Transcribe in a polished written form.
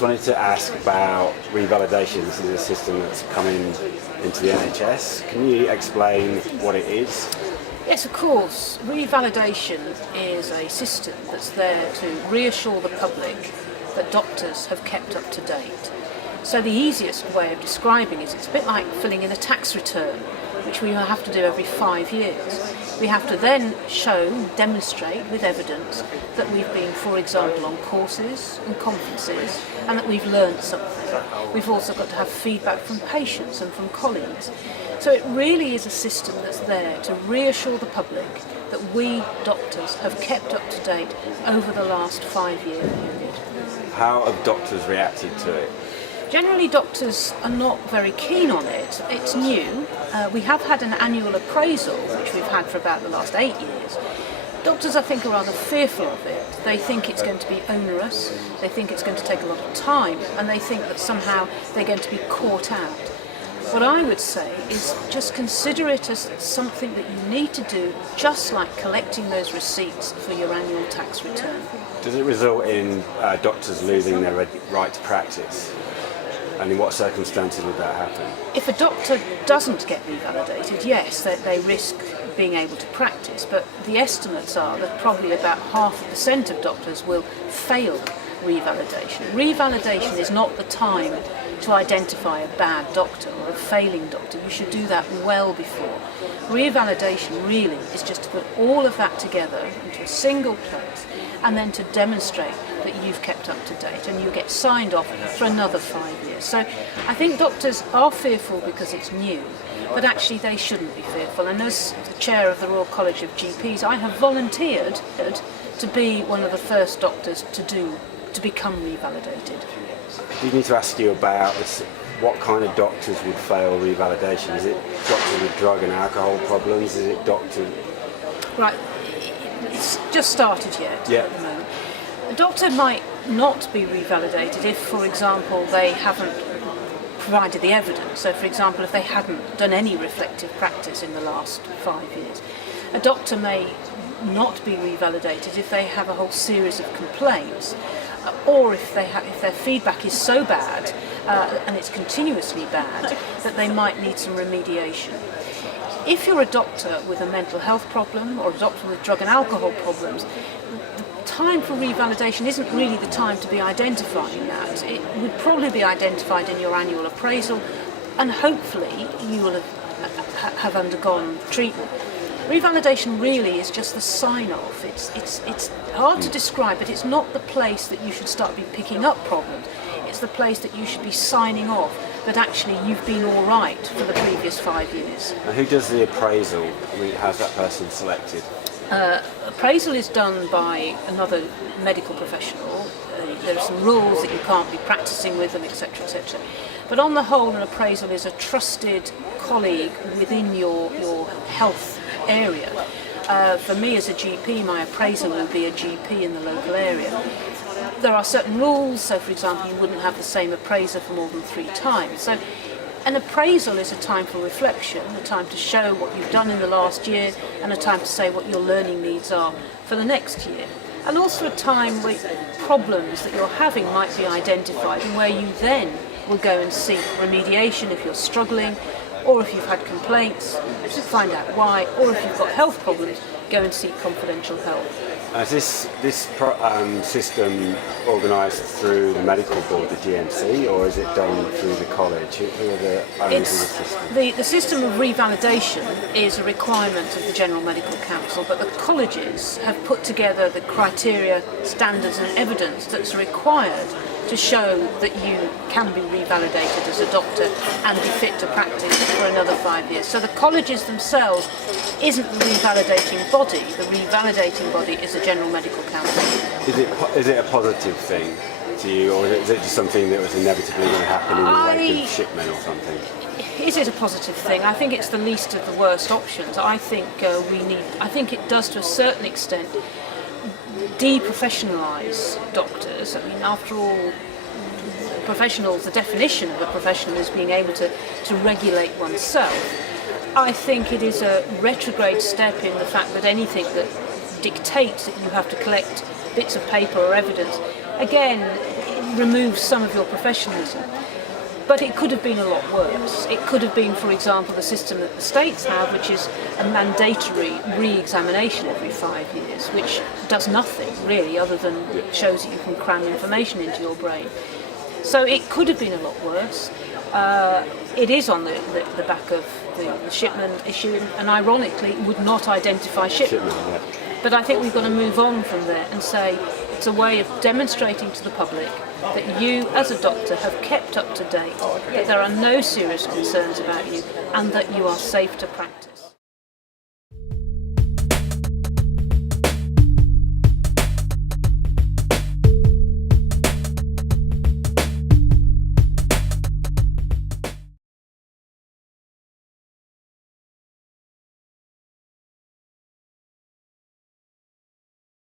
just wanted to ask about revalidation. This is a system that's coming into the NHS. Can you explain what it is? Yes, of course. Revalidation is a system that's there to reassure the public that doctors have kept up to date. So the easiest way of describing it, it's a bit like filling in a tax return, which we have to do every 5 years. We have to then show, demonstrate with evidence that we've been, for example, on courses and conferences and that we've learned something. We've also got to have feedback from patients and from colleagues. So it really is a system that's there to reassure the public that we doctors have kept up to date over the last 5-year period. How have doctors reacted to it? Generally, doctors are not very keen on it. It's new. We have had an annual appraisal, which we've had for about the last 8 years. Doctors, I think, are rather fearful of it. They think it's going to be onerous, they think it's going to take a lot of time, and they think that somehow they're going to be caught out. What I would say is just consider it as something that you need to do, just like collecting those receipts for your annual tax return. Does it result in doctors losing their right to practice? And in what circumstances would that happen? If a doctor doesn't get revalidated, yes, they risk being able to practice, but the estimates are that probably about 0.5% of doctors will fail revalidation. Revalidation is not the time to identify a bad doctor or a failing doctor. You should do that well before. Revalidation really is just to put all of that together into a single place and then to demonstrate that you've kept up to date and you get signed off for another 5 years. So I think doctors are fearful because it's new, but actually they shouldn't be fearful. And as the chair of the Royal College of GPs, I have volunteered to be one of the first doctors to become revalidated. I do need to ask you about this. What kind of doctors would fail revalidation? Is it doctors with drug and alcohol problems? Is it doctors? Right, it's just started yet Yeah. at the moment. A doctor might not be revalidated if, for example, they haven't provided the evidence. So, for example, if they hadn't done any reflective practice in the last 5 years. A doctor may not be revalidated if they have a whole series of complaints, or if their feedback is so bad and it's continuously bad that they might need some remediation. If you're a doctor with a mental health problem or a doctor with drug and alcohol problems, the time for revalidation isn't really the time to be identifying that. It would probably be identified in your annual appraisal, and hopefully you will have undergone treatment. Revalidation really is just the sign-off. It's hard to describe, but it's not the place that you should start be picking up problems. It's the place that you should be signing off that actually you've been all right for the previous 5 years. And who does the appraisal? I mean, how's that person selected? Appraisal is done by another medical professional. There are some rules that you can't be practicing with them, etc., etc. But on the whole, an appraisal is a trusted colleague within your health area. For me as a GP, my appraiser will be a GP in the local area. There are certain rules, so for example you wouldn't have the same appraiser for more than 3 times. So an appraisal is a time for reflection, a time to show what you've done in the last year and a time to say what your learning needs are for the next year. And also a time where problems that you're having might be identified and where you then will go and seek remediation if you're struggling, or if you've had complaints, to find out why, or if you've got health problems, go and seek confidential help. Is this system organised through the medical board, the GMC, or is it done through the college? Who are the owners of the system? The system of revalidation is a requirement of the General Medical Council, but the colleges have put together the criteria, standards and evidence that's required to show that you can be revalidated as a doctor and be fit to practice for another 5 years. So the colleges themselves isn't the revalidating body. The revalidating body is the General Medical Council. Is it a positive thing to you, or is it just something that was inevitably going to happen in the wake of Shipman or something? Is it a positive thing? I think it's the least of the worst options. I think it does to a certain extent deprofessionalise doctors. I mean, after all, professionals, the definition of a professional is being able to regulate oneself. I think it is a retrograde step in the fact that anything that dictates that you have to collect bits of paper or evidence, again, removes some of your professionalism. But it could have been a lot worse. It could have been, for example, the system that the states have, which is a mandatory re-examination every 5 years, which does nothing really other than shows that you can cram information into your brain. So it could have been a lot worse. It is on the back of the Shipman issue, and ironically would not identify Shipman. But I think we've got to move on from there and say it's a way of demonstrating to the public that you, as a doctor, have kept up to date, that there are no serious concerns about you, and that you are safe to practice.